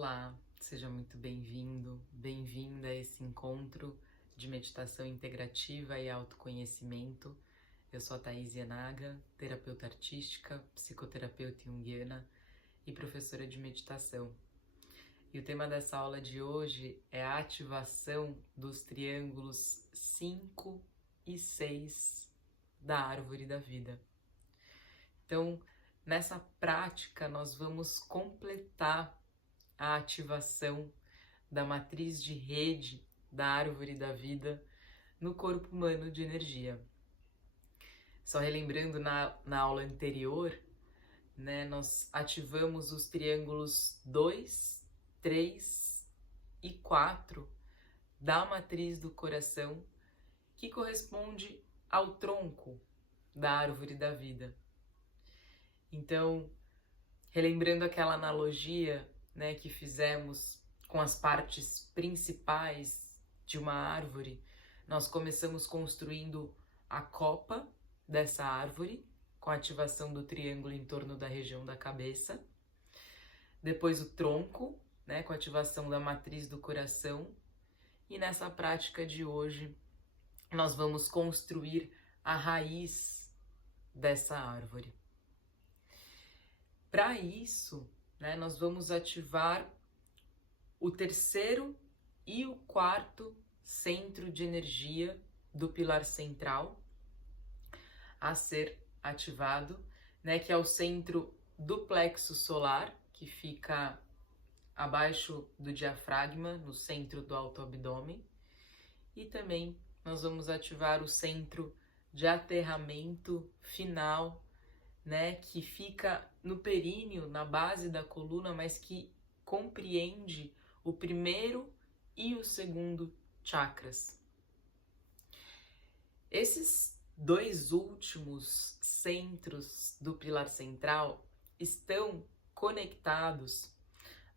Olá, seja muito bem-vindo, bem-vinda a esse encontro de meditação integrativa e autoconhecimento. Eu sou a Thaís Yanaga, terapeuta artística, psicoterapeuta junguiana e professora de meditação. E o tema dessa aula de hoje é a ativação dos triângulos 5 e 6 da árvore da vida. Então, nessa prática, nós vamos completar a ativação da matriz de rede da árvore da vida no corpo humano de energia. Só relembrando, na aula anterior, nós ativamos os triângulos 2, 3 e 4 da matriz do coração, que corresponde ao tronco da árvore da vida. Então, relembrando aquela analogia que fizemos com as partes principais de uma árvore, nós começamos construindo a copa dessa árvore, com a ativação do triângulo em torno da região da cabeça. Depois o tronco, com a ativação da matriz do coração. E nessa prática de hoje, nós vamos construir a raiz dessa árvore. Para isso, nós vamos ativar o terceiro e o quarto centro de energia do pilar central a ser ativado, que é o centro do plexo solar, que fica abaixo do diafragma, no centro do alto abdômen. E também nós vamos ativar o centro de aterramento final, que fica no períneo, na base da coluna, mas que compreende o primeiro e o segundo chakras. Esses dois últimos centros do pilar central estão conectados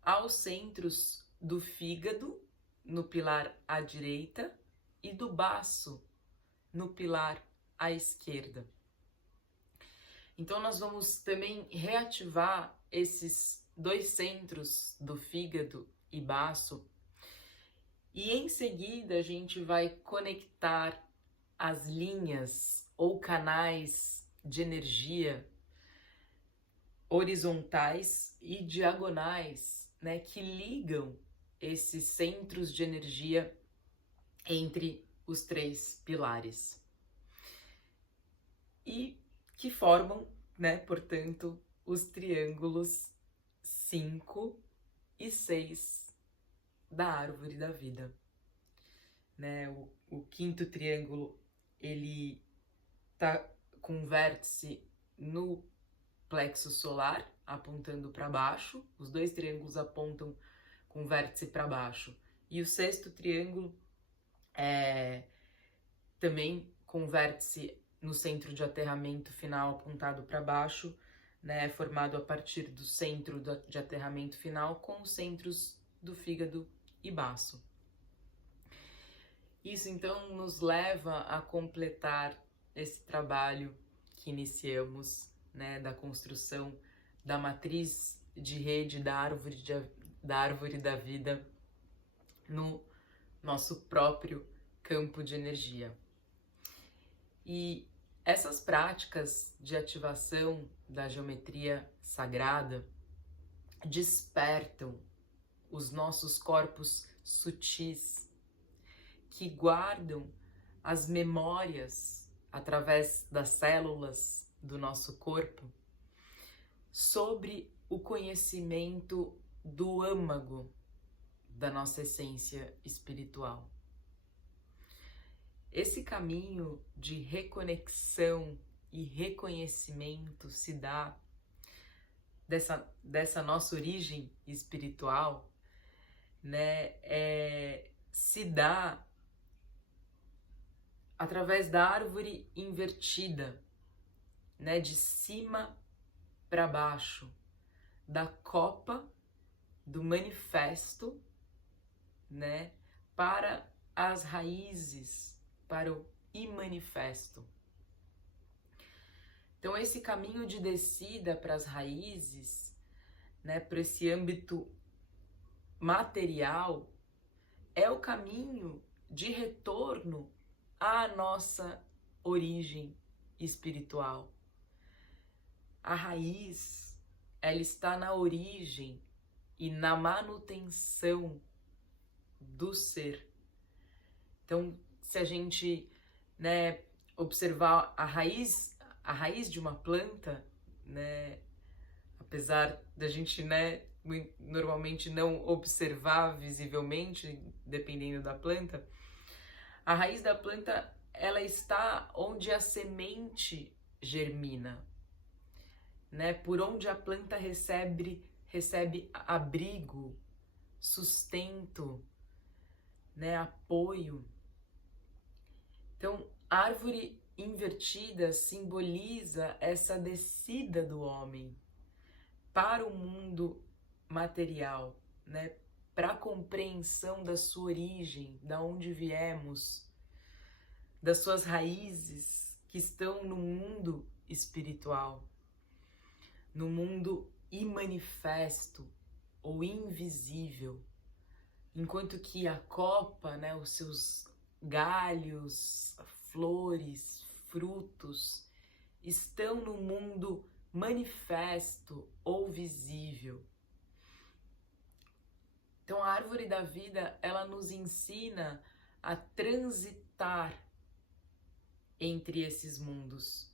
aos centros do fígado, no pilar à direita, e do baço, no pilar à esquerda. Então, nós vamos também reativar esses dois centros do fígado e baço, e em seguida a gente vai conectar as linhas ou canais de energia horizontais e diagonais, que ligam esses centros de energia entre os três pilares. E que formam, portanto, os triângulos 5 e 6 da árvore da vida. O quinto triângulo, ele tá com vértice no plexo solar, apontando para baixo. Os dois triângulos apontam com vértice para baixo. E o sexto triângulo também com vértice no centro de aterramento final apontado para baixo, formado a partir do centro de aterramento final com os centros do fígado e baço. Isso então nos leva a completar esse trabalho que iniciamos, da construção da matriz de rede da árvore da vida no nosso próprio campo de energia. E essas práticas de ativação da geometria sagrada despertam os nossos corpos sutis, que guardam as memórias através das células do nosso corpo sobre o conhecimento do âmago da nossa essência espiritual. Esse caminho de reconexão e reconhecimento se dá dessa nossa origem espiritual, se dá através da árvore invertida, de cima para baixo, da copa do manifesto, para as raízes, para o imanifesto. Então, esse caminho de descida para as raízes, para esse âmbito material é o caminho de retorno à nossa origem espiritual. A raiz, ela está na origem e na manutenção do ser. Então, se a gente, observar a raiz de uma planta, apesar da gente, normalmente não observar visivelmente, dependendo da planta, a raiz da planta, ela está onde a semente germina, por onde a planta recebe abrigo, sustento, apoio. Então, árvore invertida simboliza essa descida do homem para o mundo material, para a compreensão da sua origem, da onde viemos, das suas raízes que estão no mundo espiritual, no mundo imanifesto ou invisível, enquanto que a copa, os seus galhos, flores, frutos, estão no mundo manifesto ou visível. Então a árvore da vida, ela nos ensina a transitar entre esses mundos,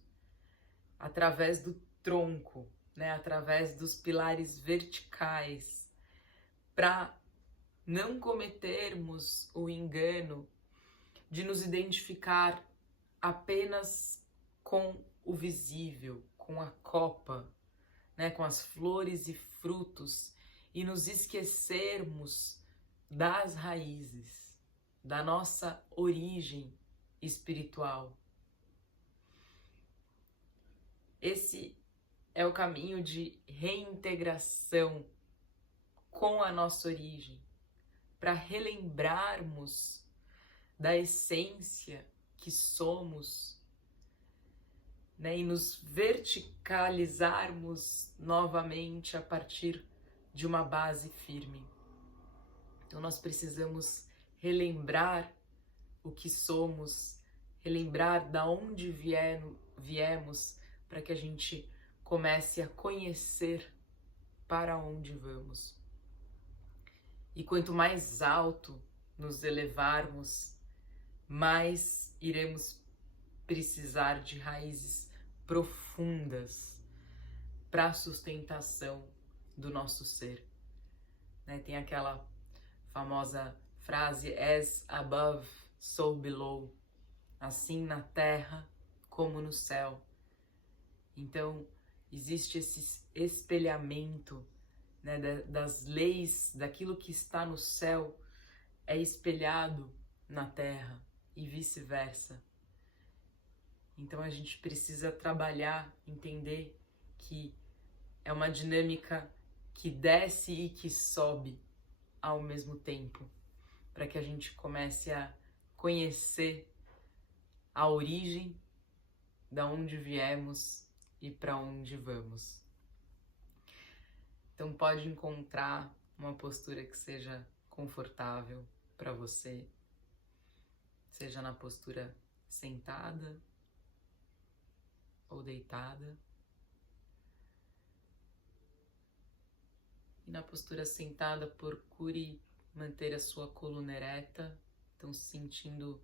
através do tronco, através dos pilares verticais, para não cometermos o engano de nos identificar apenas com o visível, com a copa, com as flores e frutos, e nos esquecermos das raízes, da nossa origem espiritual. Esse é o caminho de reintegração com a nossa origem, para relembrarmos da essência que somos, e nos verticalizarmos novamente a partir de uma base firme. Então nós precisamos relembrar o que somos, relembrar da onde viemos, para que a gente comece a conhecer para onde vamos. E quanto mais alto nos elevarmos, mais iremos precisar de raízes profundas para a sustentação do nosso ser. Tem aquela famosa frase, as above, so below, assim na terra como no céu. Então, existe esse espelhamento, das leis, daquilo que está no céu, é espelhado na terra e vice-versa. Então, a gente precisa trabalhar, entender que é uma dinâmica que desce e que sobe ao mesmo tempo, para que a gente comece a conhecer a origem, da onde viemos e para onde vamos. Então pode encontrar uma postura que seja confortável para você, seja na postura sentada ou deitada. E na postura sentada, procure manter a sua coluna ereta, então sentindo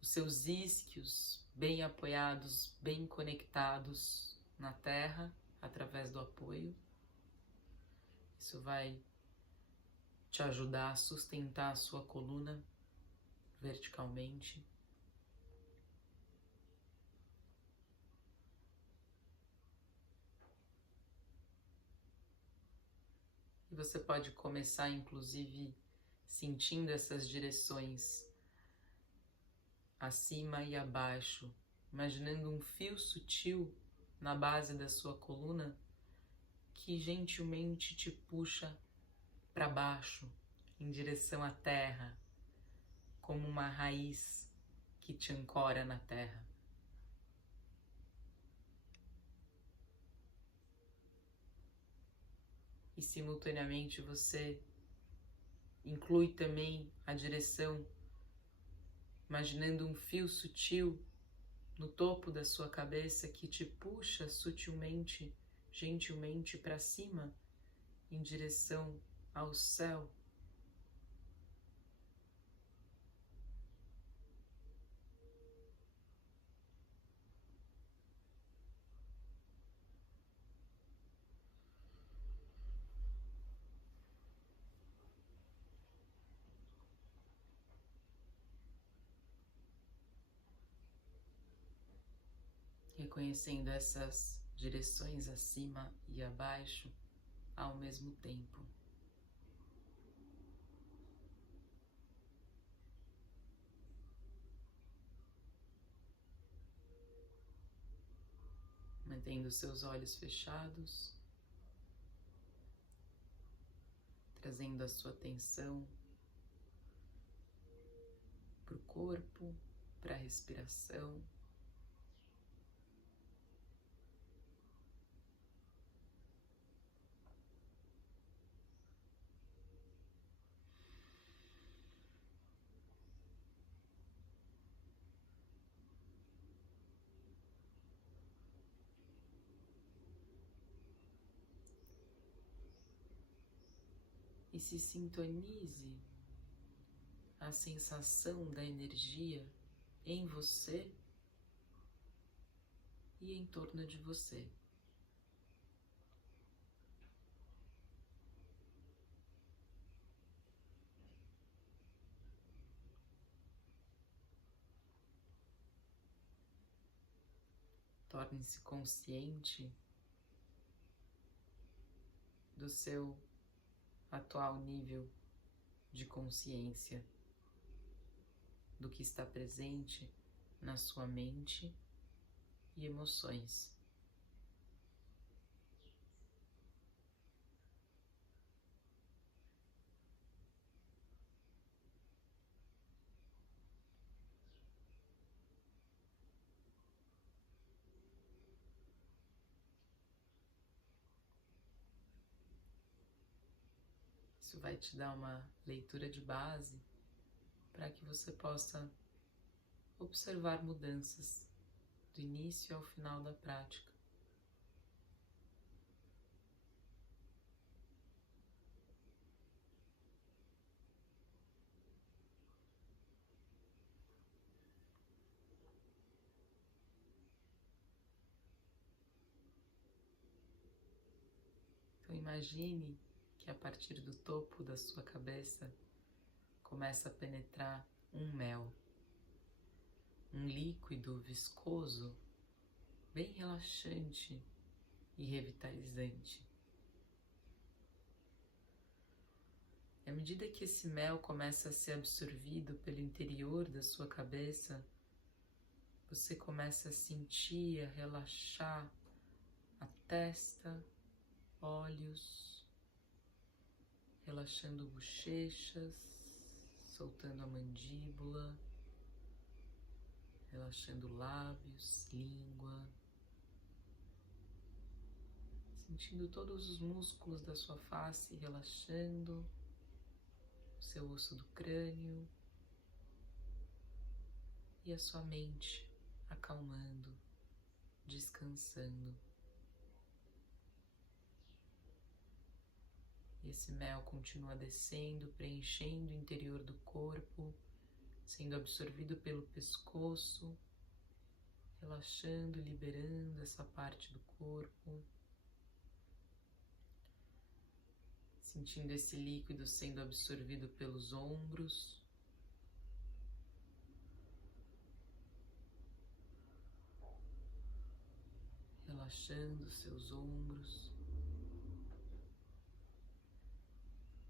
os seus isquios bem apoiados, bem conectados na terra, através do apoio. Isso vai te ajudar a sustentar a sua coluna verticalmente. E você pode começar, inclusive, sentindo essas direções acima e abaixo, imaginando um fio sutil na base da sua coluna que gentilmente te puxa para baixo, em direção à terra, como uma raiz que te ancora na terra. E simultaneamente você inclui também a direção, imaginando um fio sutil no topo da sua cabeça que te puxa sutilmente, gentilmente para cima, em direção ao céu. Reconhecendo essas direções acima e abaixo ao mesmo tempo. Mantendo seus olhos fechados, trazendo a sua atenção para o corpo, para a respiração. E se sintonize a sensação da energia em você e em torno de você. Torne-se consciente do seu atual nível de consciência, do que está presente na sua mente e emoções. Isso vai te dar uma leitura de base para que você possa observar mudanças do início ao final da prática. Então imagine que a partir do topo da sua cabeça começa a penetrar um mel, um líquido viscoso, bem relaxante e revitalizante. E à medida que esse mel começa a ser absorvido pelo interior da sua cabeça, você começa a sentir, a relaxar a testa, olhos, relaxando bochechas, soltando a mandíbula, relaxando lábios, língua, sentindo todos os músculos da sua face relaxando, o seu osso do crânio e a sua mente acalmando, descansando. E esse mel continua descendo, preenchendo o interior do corpo, sendo absorvido pelo pescoço, relaxando, liberando essa parte do corpo. Sentindo esse líquido sendo absorvido pelos ombros. Relaxando seus ombros.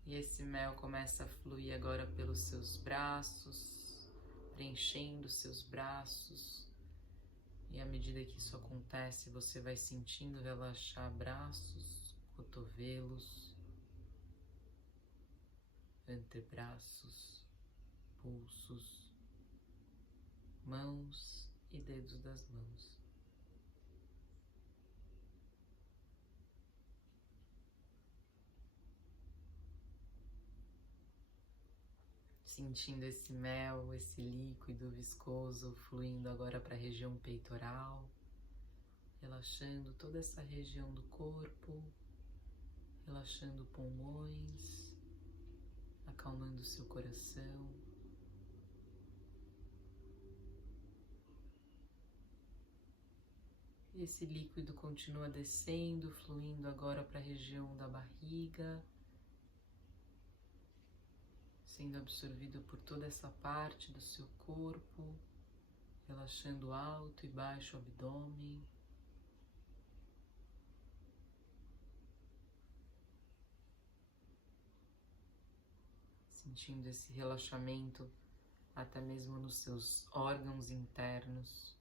E esse mel começa a fluir agora pelos seus braços, preenchendo seus braços. E à medida que isso acontece, você vai sentindo relaxar braços, cotovelos, antebraços, pulsos, mãos e dedos das mãos. Sentindo esse mel, esse líquido viscoso fluindo agora para a região peitoral, relaxando toda essa região do corpo, relaxando pulmões, acalmando seu coração. E esse líquido continua descendo, fluindo agora para a região da barriga, sendo absorvido por toda essa parte do seu corpo, relaxando alto e baixo abdômen. Sentindo esse relaxamento até mesmo nos seus órgãos internos.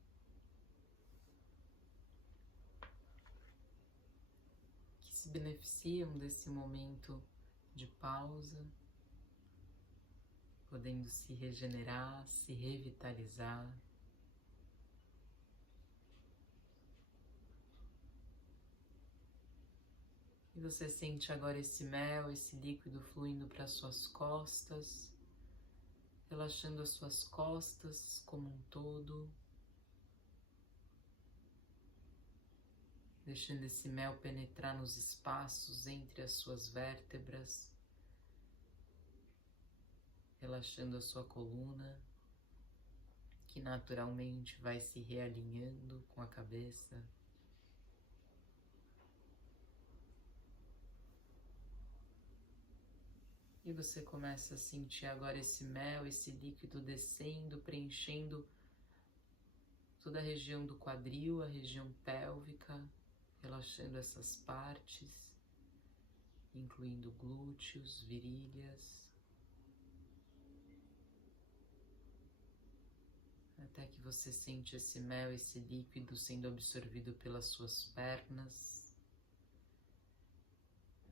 Que se beneficiam desse momento de pausa, podendo se regenerar, se revitalizar. E você sente agora esse mel, esse líquido fluindo para suas costas, relaxando as suas costas como um todo, deixando esse mel penetrar nos espaços entre as suas vértebras, relaxando a sua coluna, que naturalmente vai se realinhando com a cabeça. E você começa a sentir agora esse mel, esse líquido descendo, preenchendo toda a região do quadril, a região pélvica, relaxando essas partes, incluindo glúteos, virilhas, até que você sente esse mel, esse líquido sendo absorvido pelas suas pernas.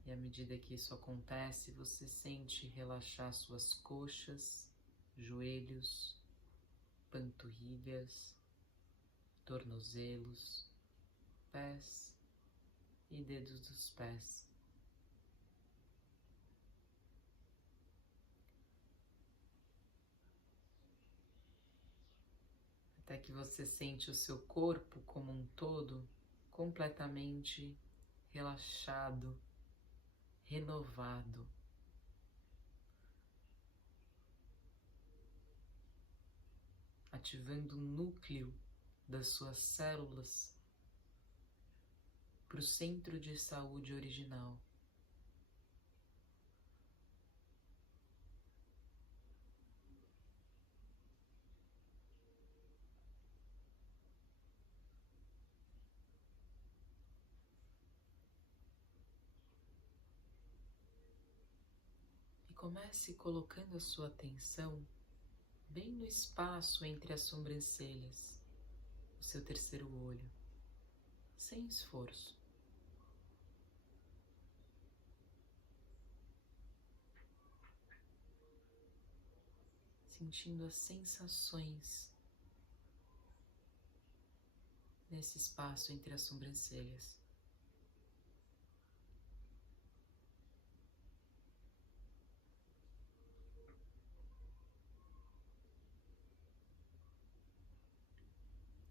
E à medida que isso acontece, você sente relaxar suas coxas, joelhos, panturrilhas, tornozelos, pés e dedos dos pés. Até que você sente o seu corpo como um todo completamente relaxado, renovado. Ativando o núcleo das suas células para o centro de saúde original. E comece colocando a sua atenção bem no espaço entre as sobrancelhas, o seu terceiro olho, sem esforço. Sentindo as sensações nesse espaço entre as sobrancelhas.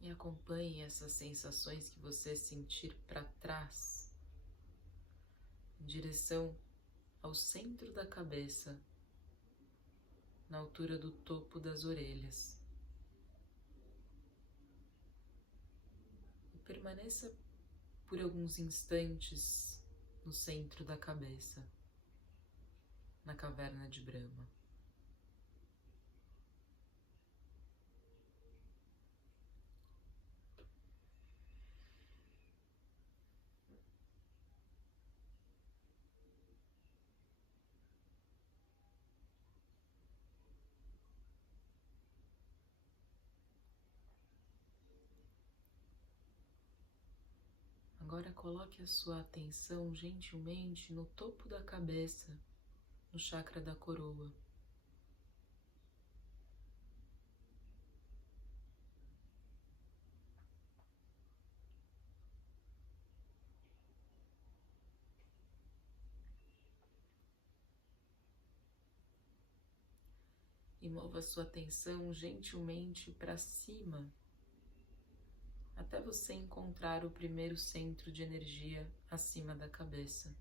E acompanhe essas sensações que você sentir para trás, em direção ao centro da cabeça, na altura do topo das orelhas. E permaneça por alguns instantes no centro da cabeça, na caverna de Brahma. Agora coloque a sua atenção gentilmente no topo da cabeça, no chakra da coroa. e mova sua atenção gentilmente para cima, até você encontrar o primeiro centro de energia acima da cabeça.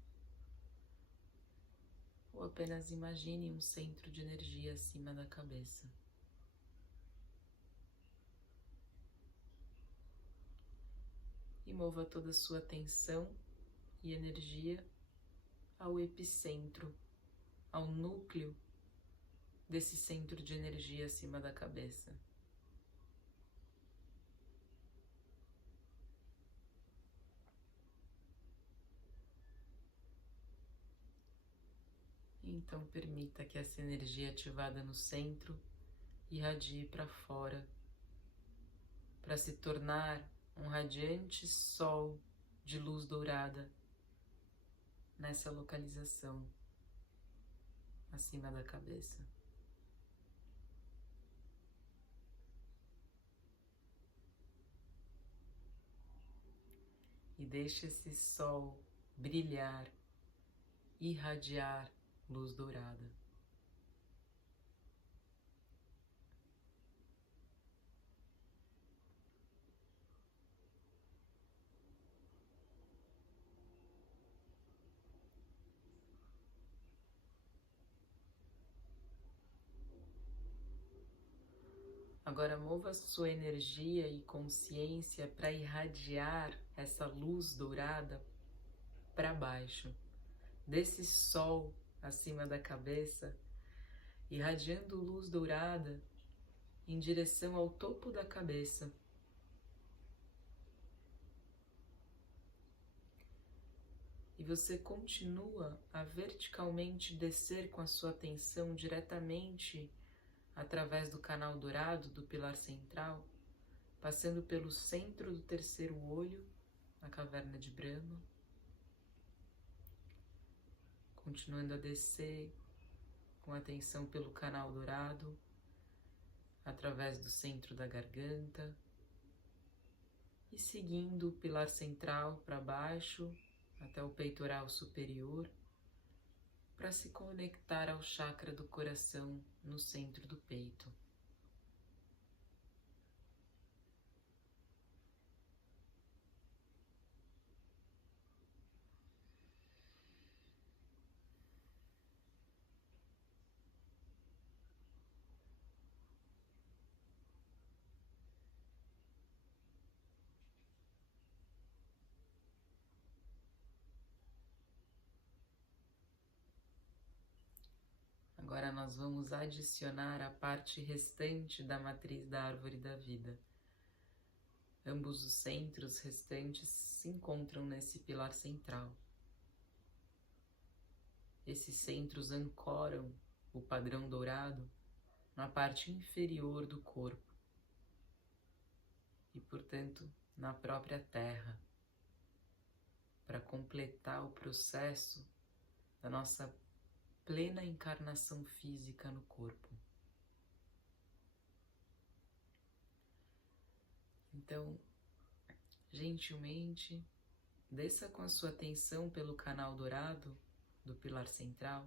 Ou apenas imagine um centro de energia acima da cabeça. E mova toda a sua atenção e energia ao epicentro, ao núcleo desse centro de energia acima da cabeça. Então permita que essa energia ativada no centro irradie para fora, para se tornar um radiante sol de luz dourada nessa localização acima da cabeça. E deixe esse sol brilhar, irradiar luz dourada. Agora mova sua energia e consciência para irradiar essa luz dourada para baixo, desse sol acima da cabeça, irradiando luz dourada em direção ao topo da cabeça. E você continua a verticalmente descer com a sua atenção diretamente através do canal dourado do pilar central, passando pelo centro do terceiro olho, na caverna de Brahma, continuando a descer com atenção pelo canal dourado, através do centro da garganta, e seguindo o pilar central para baixo, até o peitoral superior, para se conectar ao chakra do coração no centro do peito. Agora nós vamos adicionar a parte restante da matriz da árvore da vida. Ambos os centros restantes se encontram nesse pilar central. Esses centros ancoram o padrão dourado na parte inferior do corpo e, portanto, na própria terra, para completar o processo da nossa plena encarnação física no corpo. Então, gentilmente, desça com a sua atenção pelo canal dourado do pilar central,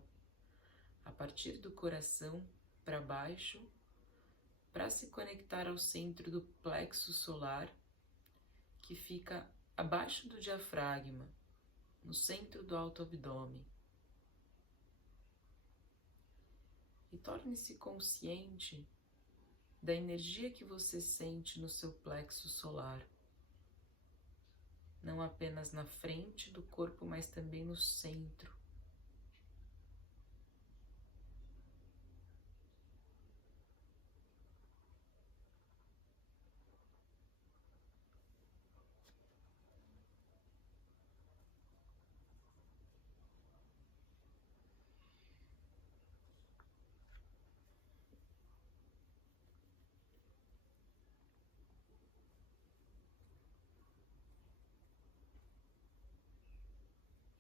a partir do coração para baixo, para se conectar ao centro do plexo solar, que fica abaixo do diafragma, no centro do alto abdômen. E torne-se consciente da energia que você sente no seu plexo solar, não apenas na frente do corpo, mas também no centro.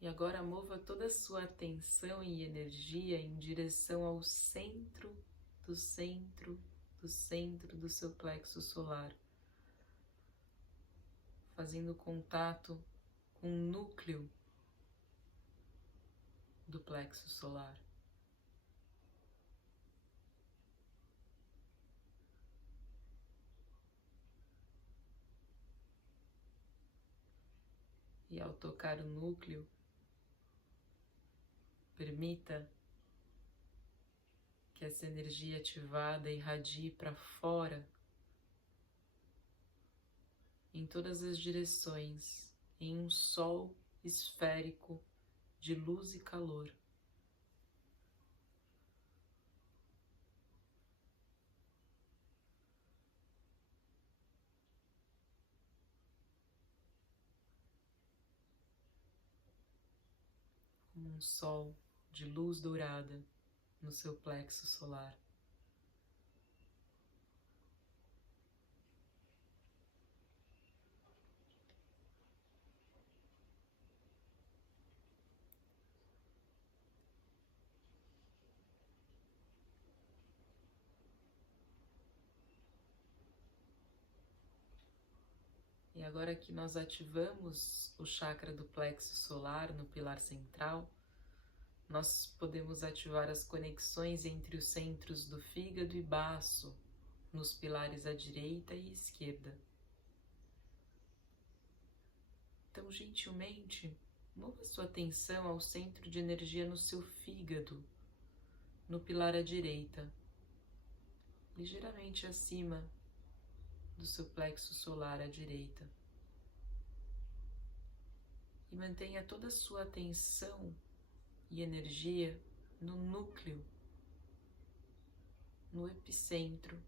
E agora mova toda a sua atenção e energia em direção ao centro do centro do centro do seu plexo solar, fazendo contato com o núcleo do plexo solar. E ao tocar o núcleo, permita que essa energia ativada irradie para fora, em todas as direções, em um sol esférico de luz e calor. Como um sol de luz dourada no seu plexo solar. E agora que nós ativamos o chakra do plexo solar no pilar central, nós podemos ativar as conexões entre os centros do fígado e baço, nos pilares à direita e esquerda. Então, gentilmente, mova sua atenção ao centro de energia no seu fígado, no pilar à direita, ligeiramente acima do seu plexo solar à direita. E mantenha toda a sua atenção e energia no núcleo, no epicentro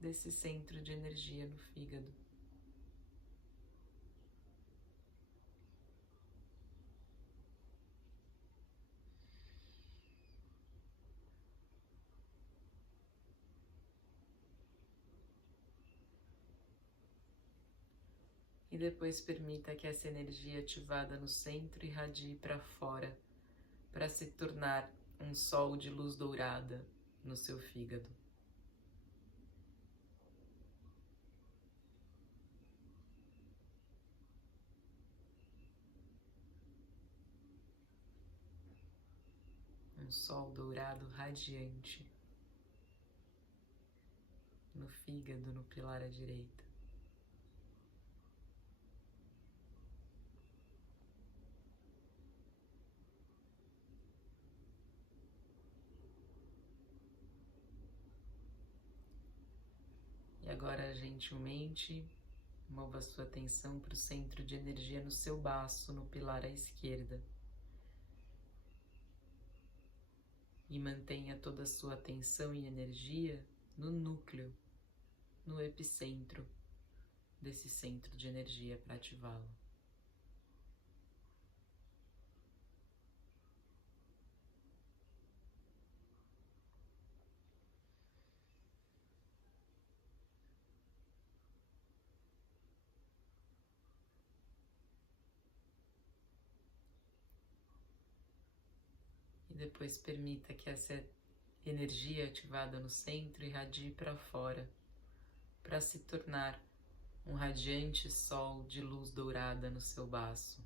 desse centro de energia no fígado. E depois permita que essa energia ativada no centro irradie para fora, para se tornar um sol de luz dourada no seu fígado. Um sol dourado radiante no fígado, no pilar à direita. E agora, gentilmente, mova sua atenção para o centro de energia no seu baço, no pilar à esquerda. E mantenha toda a sua atenção e energia no núcleo, no epicentro desse centro de energia para ativá-lo. E depois permita que essa energia ativada no centro irradie para fora, para se tornar um radiante sol de luz dourada no seu baço.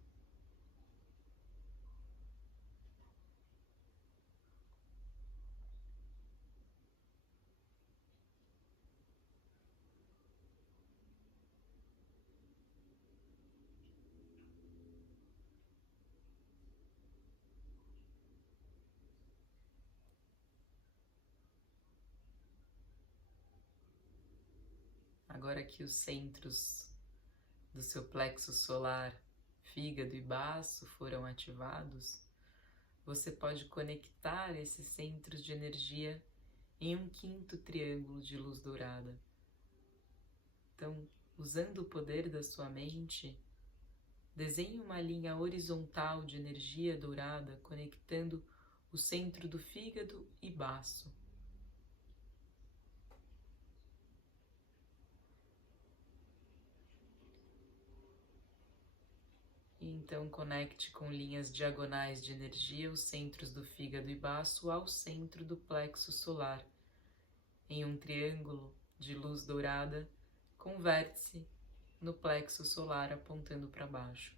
Agora que os centros do seu plexo solar, fígado e baço foram ativados, você pode conectar esses centros de energia em um quinto triângulo de luz dourada. Então, usando o poder da sua mente, desenhe uma linha horizontal de energia dourada conectando o centro do fígado e baço. E então conecte com linhas diagonais de energia os centros do fígado e baço ao centro do plexo solar. Em um triângulo de luz dourada, com vértice no plexo solar apontando para baixo.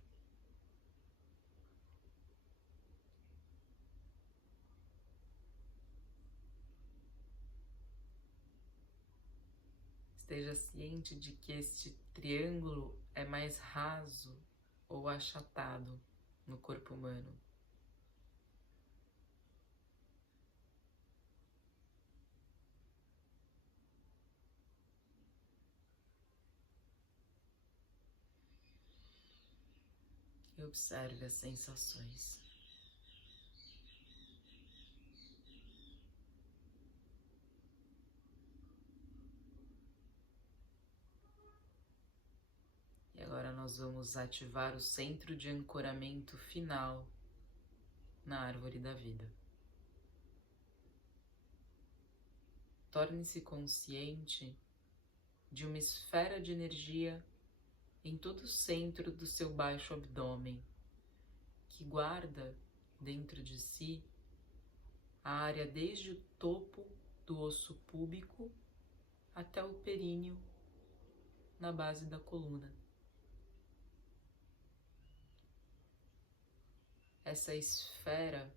Esteja ciente de que este triângulo é mais raso, ou achatado no corpo humano. E observe as sensações. E agora nós vamos ativar o centro de ancoramento final na árvore da vida. Torne-se consciente de uma esfera de energia em todo o centro do seu baixo abdômen, que guarda dentro de si a área desde o topo do osso púbico até o períneo na base da coluna. Essa esfera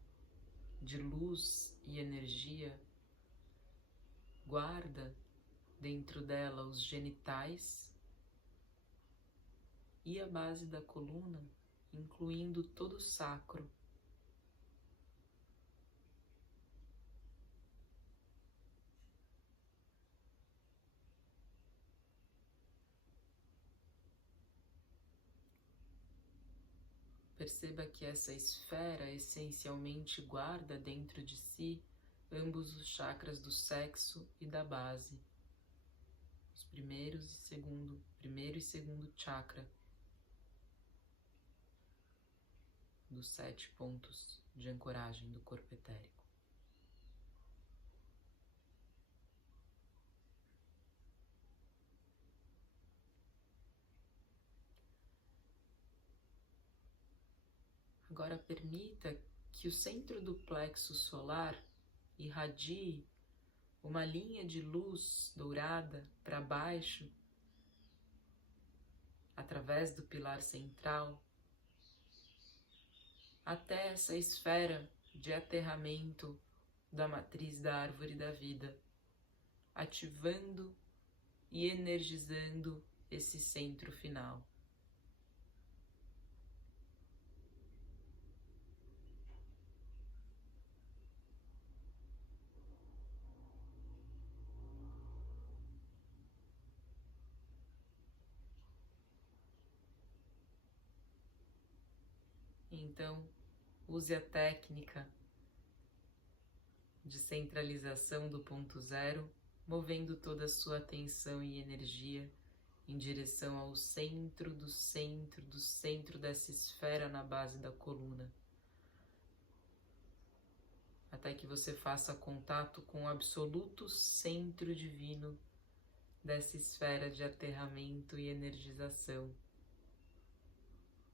de luz e energia guarda dentro dela os genitais e a base da coluna, incluindo todo o sacro. Perceba que essa esfera essencialmente guarda dentro de si ambos os chakras do sexo e da base, os primeiro e segundo chakra dos 7 pontos de ancoragem do corpo etérico. Agora permita que o centro do plexo solar irradie uma linha de luz dourada para baixo, através do pilar central, até essa esfera de aterramento da matriz da árvore da vida, ativando e energizando esse centro final. Então, use a técnica de centralização do ponto zero, movendo toda a sua atenção e energia em direção ao centro do centro do centro dessa esfera na base da coluna, até que você faça contato com o absoluto centro divino dessa esfera de aterramento e energização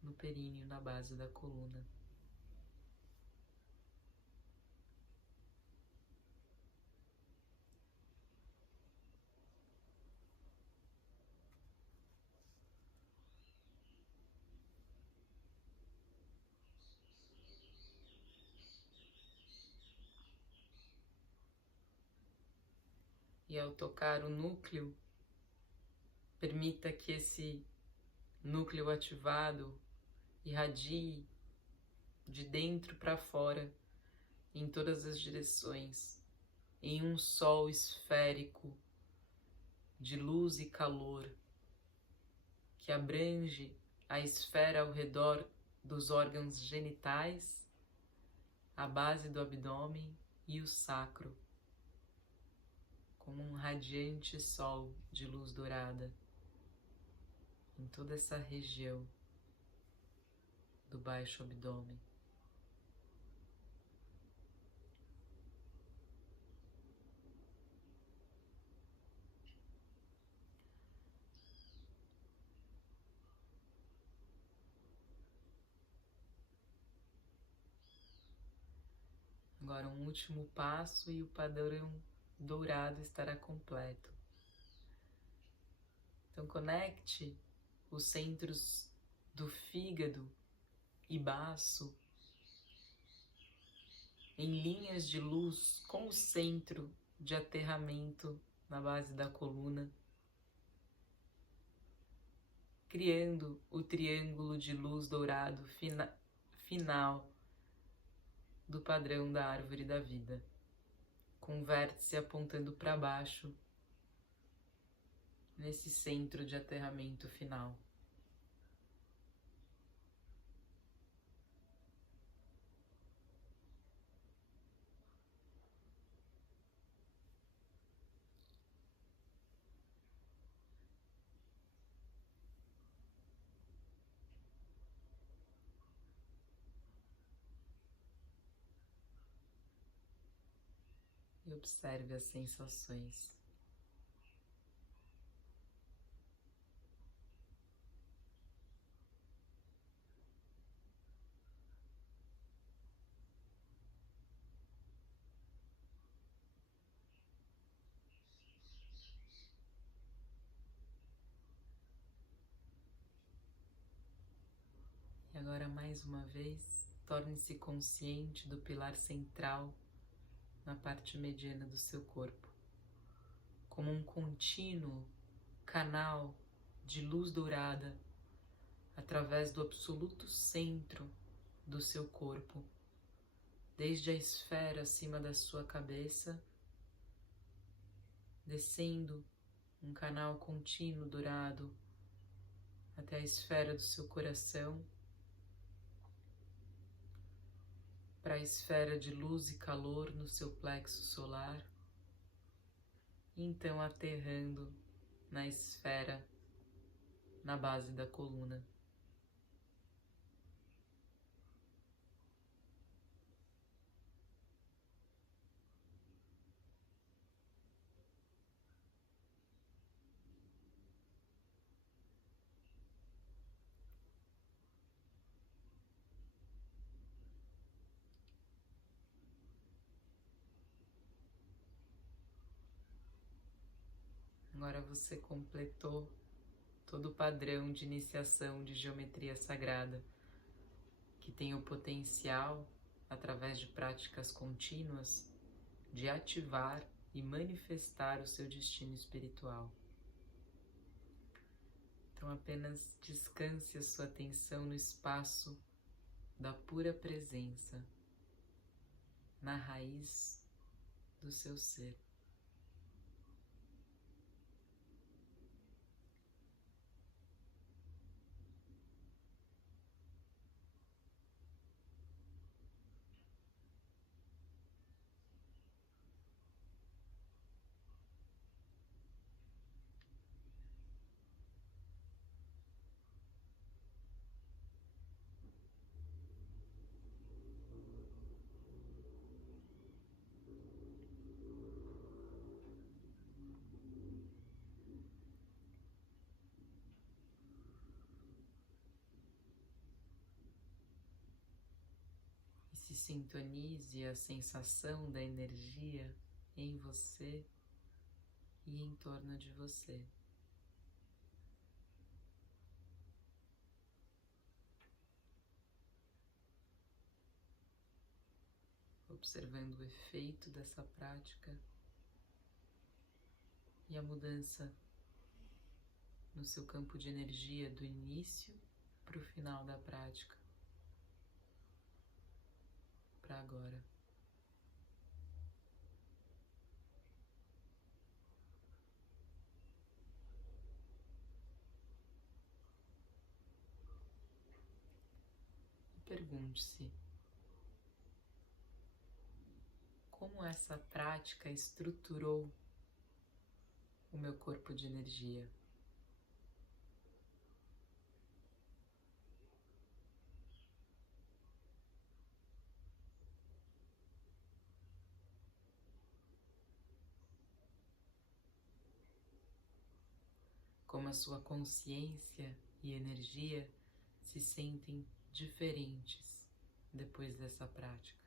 no períneo, na base da coluna. E ao tocar o núcleo, permita que esse núcleo ativado irradie de dentro para fora, em todas as direções, em um sol esférico de luz e calor, que abrange a esfera ao redor dos órgãos genitais, a base do abdômen e o sacro, como um radiante sol de luz dourada em toda essa região do baixo abdômen. Agora um último passo e o padrão dourado estará completo. Então conecte os centros do fígado e baço em linhas de luz com o centro de aterramento na base da coluna, criando o triângulo de luz dourado final do padrão da árvore da vida, com o vértice apontando para baixo, nesse centro de aterramento final. E observe as sensações. E agora, mais uma vez, torne-se consciente do pilar central na parte mediana do seu corpo, como um contínuo canal de luz dourada através do absoluto centro do seu corpo, desde a esfera acima da sua cabeça, descendo um canal contínuo dourado até a esfera do seu coração, para a esfera de luz e calor no seu plexo solar, e então aterrando na esfera na base da coluna. Agora você completou todo o padrão de iniciação de geometria sagrada, que tem o potencial, através de práticas contínuas, de ativar e manifestar o seu destino espiritual. Então apenas descanse a sua atenção no espaço da pura presença, na raiz do seu ser. Se sintonize a sensação da energia em você e em torno de você. Observando o efeito dessa prática e a mudança no seu campo de energia do início para o final da prática, para agora. E pergunte-se: como essa prática estruturou o meu corpo de energia? Como a sua consciência e energia se sentem diferentes depois dessa prática.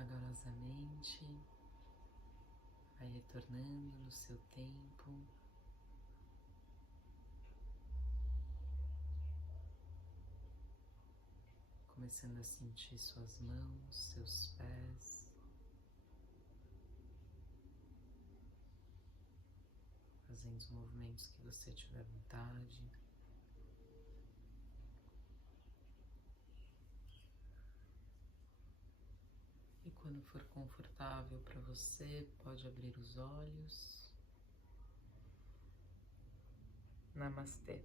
vagarosamente, vai retornando no seu tempo. Começando a sentir suas mãos, seus pés, fazendo os movimentos que você tiver vontade. E quando for confortável para você, pode abrir os olhos. Namastê.